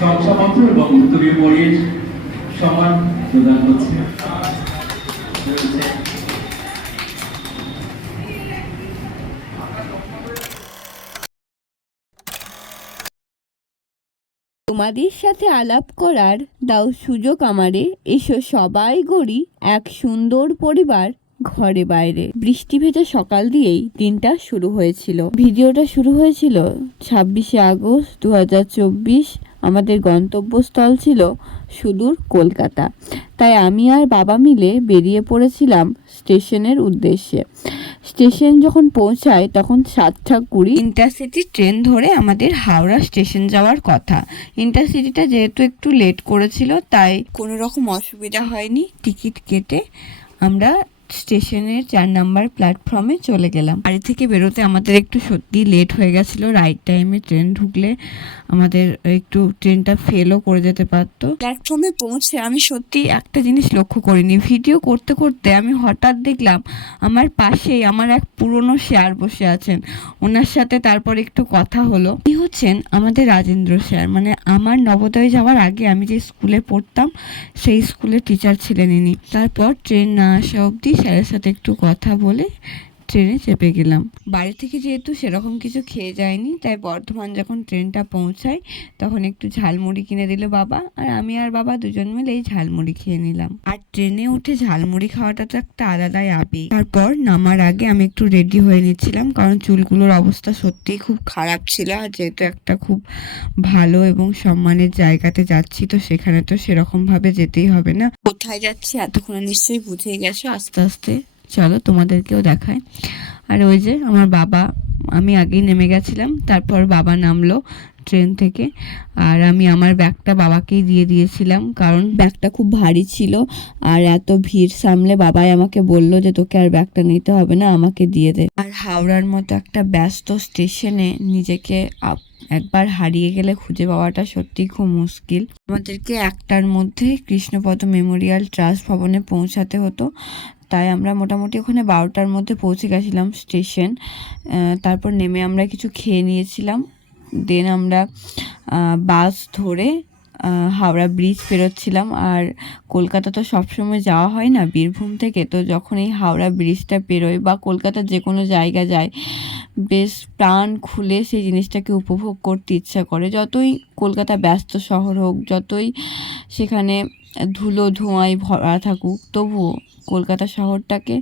শংসাপত্র এবং উত্তরীয় বইয়ের সম্মান প্রদান করছে। তোমাদের সাথে আলাপ করার দাও সুযোগ আমারে, এসো সবাই গড়ি এক সুন্দর পরিবার ঘরে বাইরে। বৃষ্টি ভেজা সকাল দিয়েই দিনটা শুরু হয়েছিল। ভিডিওটা শুরু হয়েছিল 26শে আগস্ট 2024। আমাদের গন্তব্যস্থল ছিল সুদূর কলকাতা। তাই আমি আর বাবা মিলে বেরিয়ে পড়েছিলাম স্টেশনের উদ্দেশ্যে। স্টেশন যখন পৌঁছায় তখন 7:20। ইন্টারসিটি ট্রেন ধরে আমাদের হাওড়া স্টেশন যাওয়ার কথা। ইন্টারসিটিটা যেহেতু একটু লেট করেছিল তাই কোনো রকম অসুবিধা হয়নি। টিকিট কেটে আমরা স্টেশনের 4 নম্বর প্ল্যাটফর্মে চলে গেলাম। বাড়ি থেকে বেরোতে আমাদের একটু সত্যি লেট হয়ে গেছিলো। রাইট টাইমে ট্রেন ঢুকলে আমাদের একটু ট্রেনটা ফেলও করে যেতে পারতো। প্ল্যাটফর্মে পৌঁছে আমি সত্যি একটা জিনিস লক্ষ্য করিনি। ভিডিও করতে করতে আমি হঠাৎ দেখলাম আমার পাশেই আমার এক পুরনো স্যার বসে আছেন। ওনার সাথে তারপর একটু কথা হলো। উনি হচ্ছেন আমাদের রাজেন্দ্র স্যার, মানে আমার নবোদয় যাওয়ার আগে আমি যে স্কুলে পড়তাম সেই স্কুলের টিচার ছিলেন ইনি। তারপর ট্রেন না আসা অবধি স্যারের সাথে একটু কথা বলে ট্রেনে চেপে গেলাম। বাড়ি থেকে যেহেতু সেরকম কিছু খেয়ে যায়নি, তাই বর্ধমান যখন ট্রেনটা পৌঁছায় তখন একটু ঝালমুড়ি কিনে দিল বাবা, আর আমি আর বাবা দুজন মিলে এই ঝালমুড়ি খেয়ে নিলাম। আর ট্রেনে উঠে ঝালমুড়ি খাওয়াটা তো একটা আলাদাই আবেগ। তারপর নামার আগে আমি একটু রেডি হয়ে নিচ্ছিলাম, কারণ চুলগুলোর অবস্থা সত্যিই খুব খারাপ ছিল। আর যেহেতু একটা খুব ভালো এবং সম্মানের জায়গাতে যাচ্ছি, তো সেখানে তো সেরকমভাবে যেতেই হবে না। কোথায় যাচ্ছি এতক্ষণে নিশ্চয়ই বুঝেই গেছো। আস্তে আস্তে চলো তোমাদেরকেও দেখায়। আর ওই যে আমার বাবা, আমি আগেই নেমে গেছিলাম, তারপর বাবা নামলো ট্রেন থেকে। আর আমি আমার ব্যাগটা বাবাকেই দিয়ে দিয়েছিলাম, কারণ ব্যাগটা খুব ভারী ছিল। আর এত ভিড় সামলে বাবাই আমাকে বলল যে তোকে আর ব্যাগটা নিতে হবে না, আমাকে দিয়ে দে। আর হাওড়ার মতো একটা ব্যস্ত স্টেশনে নিজেকে একবার হারিয়ে গেলে খুঁজে পাওয়াটা সত্যি খুব মুশকিল। আমাদেরকে 1টার মধ্যে কৃষ্ণপদ মেমোরিয়াল ট্রাস্ট ভবনে পৌঁছাতে হতো, তাই আমরা মোটামুটি ওখানে 12টার মধ্যে পৌঁছে গেছিলাম স্টেশন। তারপর নেমে আমরা কিছু খেয়ে নিয়েছিলাম। দেন আমরা বাস ধরে হাওড়া ব্রিজ পেরোচ্ছিলাম। আর কলকাতা তো সবসময় যাওয়া হয় না বীরভূম থেকে, তো যখন এই হাওড়া ব্রিজটা পেরোয় বা কলকাতার যে কোনো জায়গা যায়, বেশ প্রাণ খুলে সেই জিনিসটাকে উপভোগ করতে ইচ্ছা করে। যতই কলকাতা ব্যস্ত শহর হোক, যতই সেখানে ধুলো ধোঁয়ায় ভরা থাকুক, তবুও কলকাতা শহরটাকে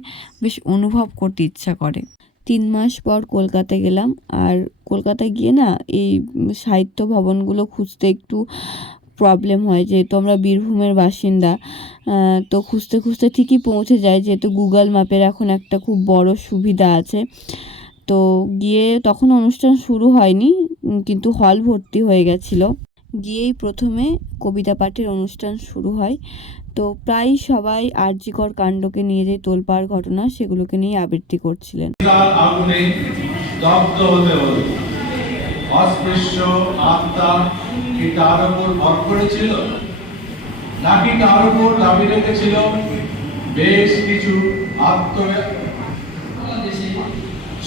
বেশ অনুভব করতে ইচ্ছা করে। 3 মাস পর কলকাতা গেলাম। আর কলকাতায় গিয়ে না এই সাহিত্য ভবনগুলো খুঁজতে একটু প্রবলেম হয়, যেহেতু আমরা বীরভূমের বাসিন্দা। তো খুঁজতে খুঁজতে ঠিকই পৌঁছে যায়, যেহেতু গুগল ম্যাপের এখন একটা খুব বড় সুবিধা আছে। তো গিয়ে তখন অনুষ্ঠান শুরু হয়নি, কিন্তু হল ভর্তি হয়ে গেছিলো। গিয়েই প্রথমে কবিতা পাঠের অনুষ্ঠান শুরু হয়। তো প্রায় সবাই আরজিকর কাণ্ডকে নিয়ে যে তোলপাড় ঘটনা, সেগুলোকে নিয়ে আবৃত্তি করছিলেন। আগুনে দগ্ধ হতে হল, অস্পৃশ্য আত্মা কি তার উপর ভর করেছিল, নাকি তার উপর দাবি রেখেছিল বেশ কিছু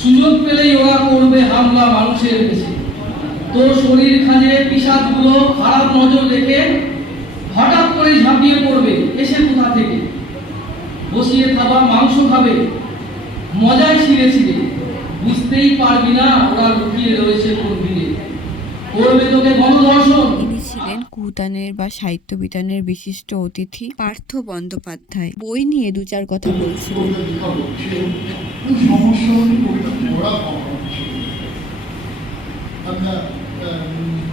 সুযোগ পেলেই ওরা করবে হামলা মানুষের বেশি। তো শরীর খাজে পিসাদগুলো খারাপ নজর রেখে হঠাৎ করে ঝাঁপিয়ে পড়বে এসে কোথা থেকে। বসিয়ে খাবার মাংস খাবে মজায় ছিঁড়ে ছিঁড়ে, বুঝতেই পারবি না ওরা লুকিয়ে রয়েছে কোন দিকে, করবে তোকে গণধর্ষণ। ইনি ছিলেন কুতানের বা সাহিত্য বিতানের বিশিষ্ট অতিথি পার্থ বন্দ্যোপাধ্যায়। বই নিয়ে 2-4 কথা বলছিলেন।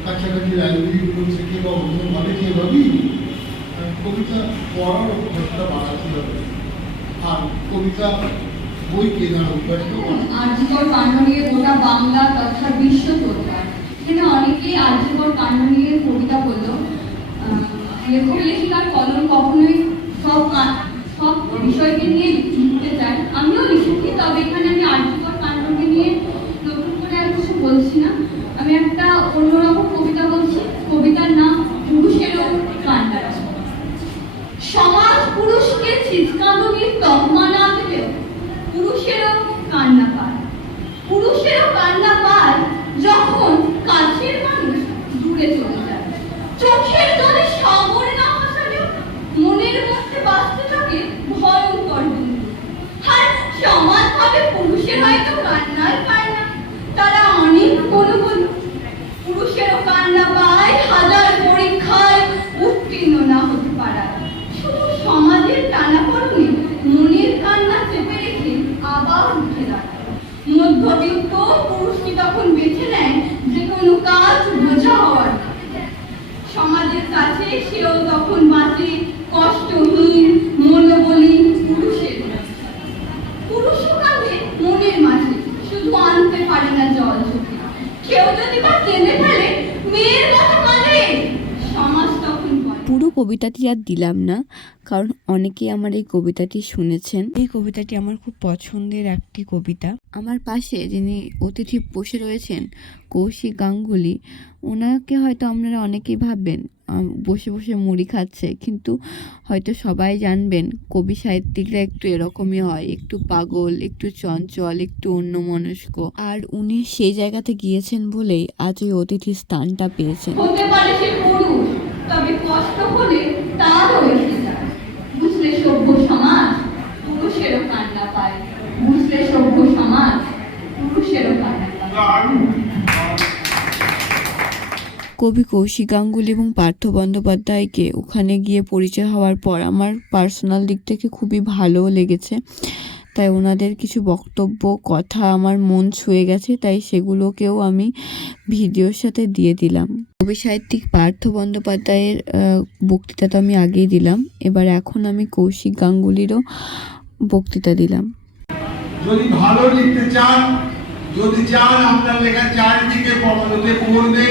কাছাকাছি লাইব্রেরিগুলো থেকে বা অন্যভাবে যেভাবেই কবিতা পড়ার অভ্যাসটা বাড়াতে হবে। আর কবিতা বই কেনার অভ্যাসটা আরজিকর কাণ্ড নিয়ে গোটা বাংলা তথা বিশ্ব তোলপাড়। এখানে অনেকেই আরজিকর কাণ্ড নিয়ে কবিতা বলল। লেখক লেখিকার কলম কখনোই সব বিষয়কে নিয়ে লিখতে চায়। আমিও লিখেছি, তবে এখানে আমি আরজিকর কাণ্ডকে নিয়ে নতুন করে আর কিছু বলছি না। আমি একটা অন্যরকম কবিতা বলছি। কবিতার নাম পুরুষেরও কান্না। সমাজ পুরুষকে চিৎকাদনির তকমা না দিলেও পুরুষেরও কান্না পায়। পুরুষেরও কান্না পায় যখন কাছের মানুষ দূরে চলে যায়। কবিতাটি আর দিলাম না, কারণ অনেকেই আমার এই কবিতাটি শুনেছেন। এই কবিতাটি আমার খুব পছন্দের একটি কবিতা। আমার পাশে যিনি অতিথি বসে রয়েছেন, কৌশিক গাঙ্গুলি, ওনাকে হয়তো আপনারা অনেকেই ভাববেন বসে বসে মুড়ি খাচ্ছে, কিন্তু হয়তো সবাই জানবেন কবি সাহিত্যিকরা একটু এরকমই হয়, একটু পাগল, একটু চঞ্চল, একটু অন্যমনস্ক। আর উনি সেই জায়গাতে গিয়েছেন বলেই আজ ওই অতিথির স্থানটা পেয়েছেন। হতে পারে সে পুরুষ, তবে কষ্ট হলে তারও এসে যায়। বুঝলে সভ্য সমাজ পুরুষেরও কান্না পায়, বুঝলে সভ্য সমাজ পুরুষেরও কান্না পায়। কবি কৌশিক গাঙ্গুলি এবং পার্থ বন্দ্যোপাধ্যায়কে ওখানে গিয়ে পরিচয় হওয়ার পর আমার পার্সোনাল দিক থেকে খুবই ভালোও লেগেছে। তাই ওনাদের কিছু বক্তব্য, কথা আমার মন ছুঁয়ে গেছে, তাই সেগুলোকেও আমি ভিডিওর সাথে দিয়ে দিলাম। কবি সাহিত্যিক পার্থ বন্দ্যোপাধ্যায়ের বক্তৃতা তো আমি আগেই দিলাম, এবার এখন আমি কৌশিক গাঙ্গুলিরও বক্তৃতা দিলাম। যদি ভালো লিখতে চান, যদি চান আপনার লেখা চারিদিকে পড়তে পড়বে,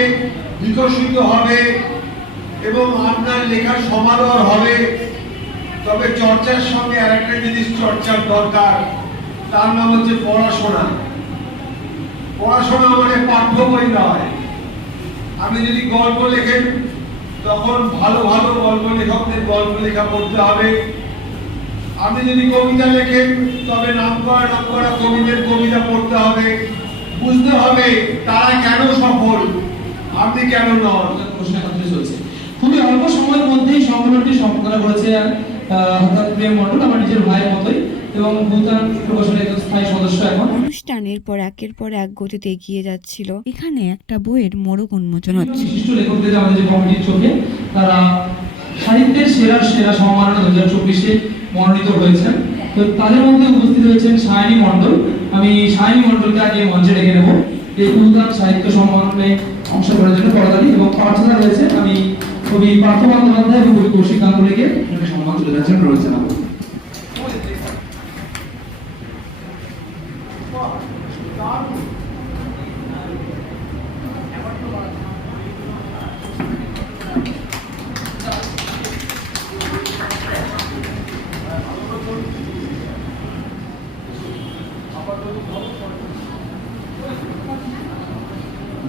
বিকশিত হবে এবং আপনার লেখা সমাদর হবে, তবে চর্চার সঙ্গে আরেকটা জিনিস চর্চার দরকার, তার নাম হচ্ছে পড়াশোনা। পড়াশোনা মানে পাঠ্য বই নয়। আপনি যদি গল্প লেখেন তখন ভালো ভালো গল্প লেখকদের গল্প লেখা পড়তে হবে। আপনি যদি কবিতা লেখেন তবে নাম করা কবিদের কবিতা পড়তে হবে, বুঝতে হবে তারা কেন সফল, আপনি কেন নন। প্রশ্ন একত্রে চলছে। খুবই অল্প সময়ের মধ্যেই সংগঠনটি সম্পন্ন করেছে হঠাৎ প্রেম মণ্ডল, আমার নিজের ভাইয়ের মতোই, এবং ভূতান প্রকাশনের একজন স্থায়ী সদস্য এখন। অনুষ্ঠানের পর একের পর এক গতিতে এগিয়ে যাচ্ছিল। এখানে একটা বইয়ের মোড়ক উন্মোচন হচ্ছে। বিশিষ্ট লেখকদের আমাদের যে কমিটির চোখে তারা সাহিত্যের সেরা সম্মাননা 2024-এ মনোনীত হয়েছেন। তো তাদের মধ্যে উপস্থিত হয়েছেন সায়নী মণ্ডল। আমি সায়নী মণ্ডলকে আগে মঞ্চে ডেকে নেব এই ভূতান সাহিত্য সম্মানে অংশগ্রহণের জন্য পদাধিকারী, এবং প্রার্থনা রয়েছে আমি কবি পার্থ বন্দ্যোপাধ্যায় এবং কবি কৌশিক গাঙ্গুলিকে সম্মান তুলে যাচ্ছেন রয়েছেন।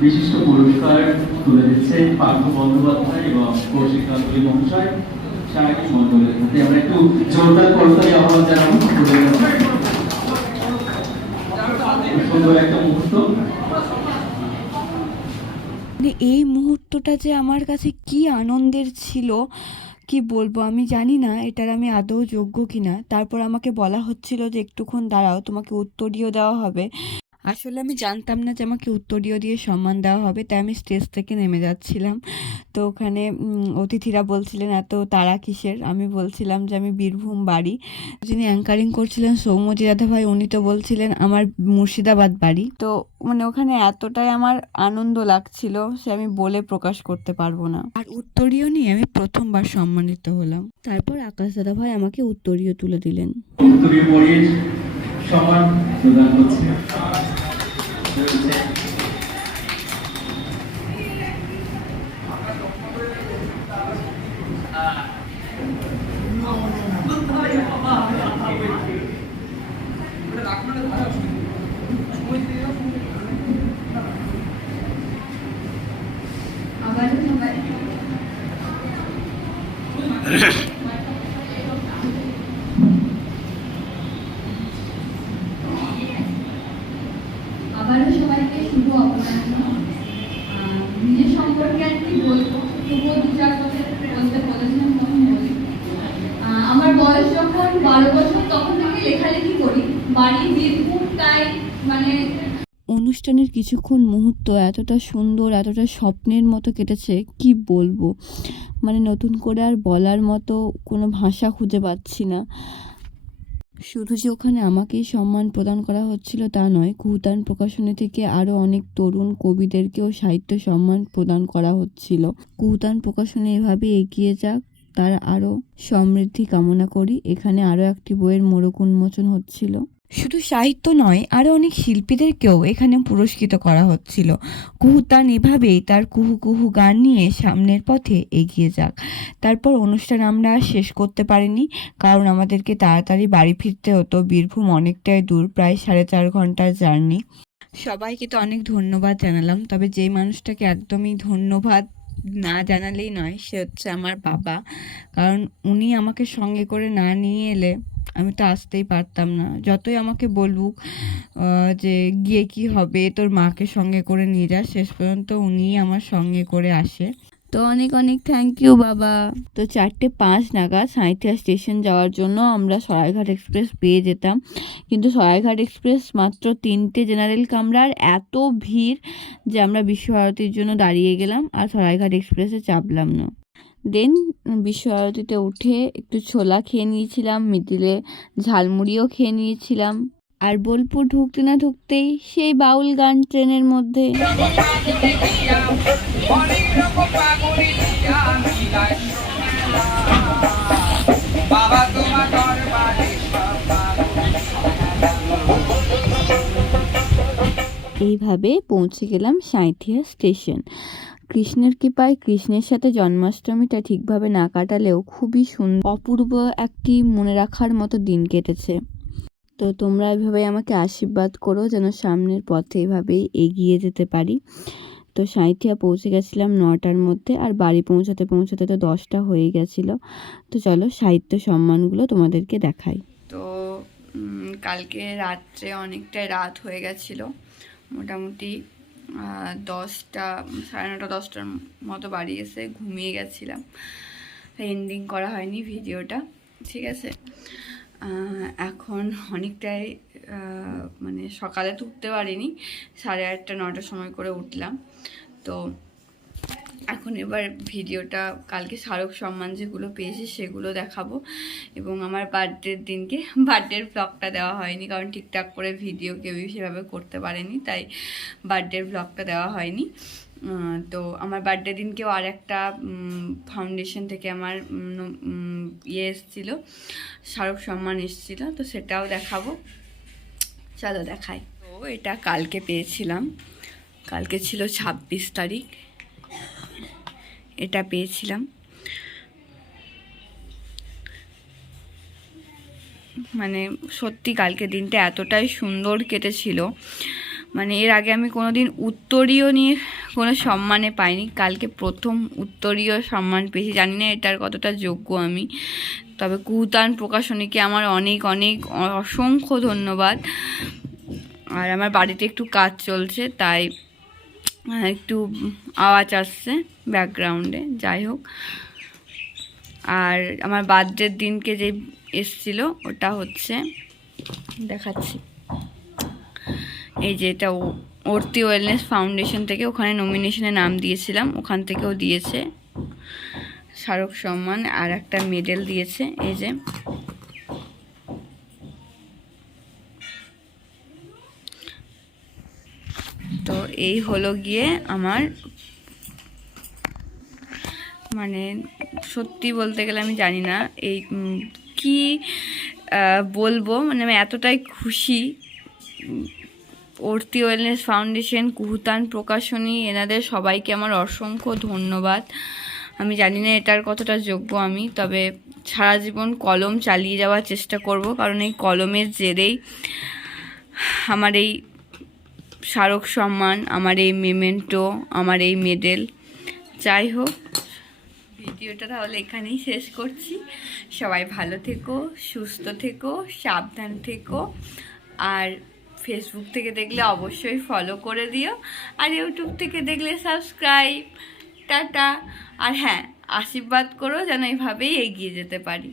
বিশিষ্ট পুরস্কার তুলে দিচ্ছে পার্থ বন্দ্যোপাধ্যায় এবং কৌশিক গাঙ্গুলি মহাশয়, সায়নী মণ্ডলের মধ্যে আমরা একটু জোরদার করতালি আহ্বান জানাবো। সুন্দর একটা মুহূর্ত। এই মুহূর্তটা যে আমার কাছে কি আনন্দের ছিল কি বলবো, আমি জানি না এটার আমি আদৌ যোগ্য কিনা। তারপর আমাকে বলা হচ্ছিল যে একটুক্ষণ দাঁড়াও, তোমাকে উত্তরীয় দেওয়া হবে। আসলে আমি জানতাম না যে আমাকে উত্তরীয় দিয়ে সম্মান দেওয়া হবে, তাই আমি স্টেজ থেকে নেমে যাচ্ছিলাম। তো ওখানে অতিথিরা বলছিলেন এত তারা কিসের, আমি বলছিলাম যে আমি বীরভূম বাড়ি। যিনি অ্যাঙ্কারিং করছিলেন সৌম্যজি দাদা ভাই, উনি তো বলছিলেন আমার মুর্শিদাবাদ বাড়ি। তো মানে ওখানে এতটাই আমার আনন্দ লাগছিল সে আমি বলে প্রকাশ করতে পারবো না। আর উত্তরীয় নিয়ে আমি প্রথমবার সম্মানিত হলাম। তারপর আকাশ দাদা ভাই আমাকে উত্তরীয় তুলে দিলেন। উত্তরীয় পড়িয়ে সম্মান প্রদান করছে। আবারও সবাইকে শুভ অপরাহ্ন। নিজের সম্পর্কে আর কি বলবো, তবুও দু চার কথা বলতে বলেছিলাম তখন বলি। আমার বয়স যখন 12 বছর তখন থেকে লেখালেখি করি, বাড়ি বীরভূম, তাই মানে অনুষ্ঠানের কিছুক্ষণ মুহূর্ত এতটা সুন্দর, এতটা স্বপ্নের মতো কেটেছে কি বলবো, মানে নতুন করে আর বলার মতো কোনো ভাষা খুঁজে পাচ্ছি না। শুধু যে ওখানে আমাকেই সম্মান প্রদান করা হচ্ছিল তা নয়, ভূতান প্রকাশনী থেকে আরও অনেক তরুণ কবিদেরকেও সাহিত্য সম্মান প্রদান করা হচ্ছিল। ভূতান প্রকাশনী এভাবে এগিয়ে যাক, তার আরও সমৃদ্ধি কামনা করি। এখানে আরও একটি বইয়ের মোড়ক উন্মোচন হচ্ছিল। শুধু সাহিত্য নয়, আরও অনেক শিল্পীদেরকেও এখানে পুরস্কৃত করা হচ্ছিল। কুহুতান এভাবেই তার কুহু কুহু গান নিয়ে সামনের পথে এগিয়ে যাক। তারপর অনুষ্ঠান আমরা শেষ করতে পারিনি, কারণ আমাদেরকে তাড়াতাড়ি বাড়ি ফিরতে হতো। বীরভূম অনেকটাই দূর, প্রায় 4.5 ঘন্টার জার্নি। সবাইকে তো অনেক ধন্যবাদ জানালাম, তবে যেই মানুষটাকে একদমই ধন্যবাদ না জানালেই নয়, সে হচ্ছে আমার বাবা। কারণ উনি আমাকে সঙ্গে করে না নিয়ে এলে আমি তো আসতেই পারতাম না। যতই আমাকে বলুক যে গিয়ে কি হবে, তোর মাকে সঙ্গে করে নিয়ে যা, শেষ পর্যন্ত উনিই আমার সঙ্গে করে আসে। তো অনেক অনেক থ্যাংক ইউ বাবা। তো 4:05 নাগাদ সাঁইথিয়া স্টেশন যাওয়ার জন্য আমরা সরাইঘাট এক্সপ্রেস পেয়ে যেতাম, কিন্তু সরাইঘাট এক্সপ্রেস মাত্র 3টে জেনারেল কামরার, এত ভিড় যে আমরা বিশ্বভারতীর জন্য দাঁড়িয়ে গেলাম আর সরাইঘাট এক্সপ্রেসে চাপলাম না। দেন বিশ্বভারতীতে উঠে একটু ছোলা খেয়ে নিয়েছিলাম, মিডিলে ঝালমুড়িও খেয়ে নিয়েছিলাম। আর বোলপুর ঢুকতে না ঢুকতেই সেই বাউল গান ট্রেনের মধ্যে। এইভাবে পৌঁছে গেলাম সাঁইথিয়া স্টেশন। কৃষ্ণের কৃপায় কৃষ্ণের সাথে জন্মাষ্টমীটা ঠিকভাবে না কাটালেও খুবই সুন্দর, অপূর্ব একটি মনে রাখার মতো দিন কেটেছে। তো তোমরা এভাবেই আমাকে আশীর্বাদ করো যেন সামনের পথে এভাবেই এগিয়ে যেতে পারি। তো সাঁইথিয়া পৌঁছে গেছিলাম 9টার মধ্যে, আর বাড়ি পৌঁছাতে পৌঁছাতে তো 10টা হয়ে গেছিলো। তো চলো সাহিত্য সম্মানগুলো তোমাদেরকে দেখাই। তো কালকে রাত্রে অনেকটাই রাত হয়ে গেছিলো, মোটামুটি 10টা 9:30 10টার মতো বাড়ি এসে ঘুমিয়ে গেছিলাম। এন্ডিং করা হয়নি ভিডিওটা, ঠিক আছে। এখন অনেকটাই মানে সকালে তো উঠতে পারিনি, 8:30 9টার সময় করে উঠলাম। তো এখন এবার ভিডিওটা কালকে স্মারক সম্মান যেগুলো পেয়েছি সেগুলো দেখাবো, এবং আমার বার্থডের দিনকে বার্থডের ব্লগটা দেওয়া হয়নি, কারণ ঠিকঠাক করে ভিডিও কেউই সেভাবে করতে পারেনি, তাই বার্থডের ব্লগটা দেওয়া হয়নি। তো আমার বার্থডে দিনকেও আর একটা ফাউন্ডেশন থেকে আমার এসেছিলো, স্মারক সম্মান এসেছিলো, তো সেটাও দেখাবো, চলো দেখাই। তো এটা কালকে পেয়েছিলাম, কালকে ছিল 26 তারিখ, এটা পেয়েছিলাম। মানে সত্যি কালকে দিনটা এতটাই সুন্দর কেটেছিল, মানে এর আগে আমি কোনোদিন উত্তরীয় নিয়ে কোনো সম্মানে পাইনি, কালকে প্রথম উত্তরীয় সম্মান পেয়েছি। জানি না এটার কতটা যোগ্য আমি, তবে কুহুতান প্রকাশনীকে আমার অনেক অনেক অসংখ্য ধন্যবাদ। আর আমার বাড়িতে একটু কাজ চলছে, তাই একটু আওয়াজ আসছে ব্যাকগ্রাউন্ডে, যাই হোক। আর আমার বার্থডের দিনকে যে এসছিল ওটা হচ্ছে দেখাচ্ছি, এই যে এটা অর্তি ওয়েলনেস ফাউন্ডেশন থেকে, ওখানে নমিনেশনে নাম দিয়েছিলাম, ওখান থেকেও দিয়েছে স্মারক সম্মান, আর একটা মেডেল দিয়েছে, এই যে। তো এই হলো গিয়ে আমার, মানে সত্যি বলতে গেলে আমি জানি না এই কি বলবো, মানে আমি এতটাই খুশি। অর্তি ওয়েলনেস ফাউন্ডেশন, কুহুতান প্রকাশনী, এনাদের সবাইকে আমার অসংখ্য ধন্যবাদ। আমি জানি না এটার কতটা যোগ্য আমি, তবে সারা জীবন কলম চালিয়ে যাওয়ার চেষ্টা করব, কারণ এই কলমের জেরেই আমার এই স্মারক সম্মান, আমার এই মেমেন্টো, আমার এই মেডেল। যাই হোক, ভিডিওটা তাহলে এখানেই শেষ করছি। সবাই ভালো থেকো, সুস্থ থেকো, সাবধান থেকো, আর ফেসবুক থেকে দেখলে অবশ্যই ফলো করে দিও, আর ইউটিউব থেকে দেখলে সাবস্ক্রাইব। টাটা। আর হ্যাঁ, আশীর্বাদ করো যেন এইভাবেই এগিয়ে যেতে পারি।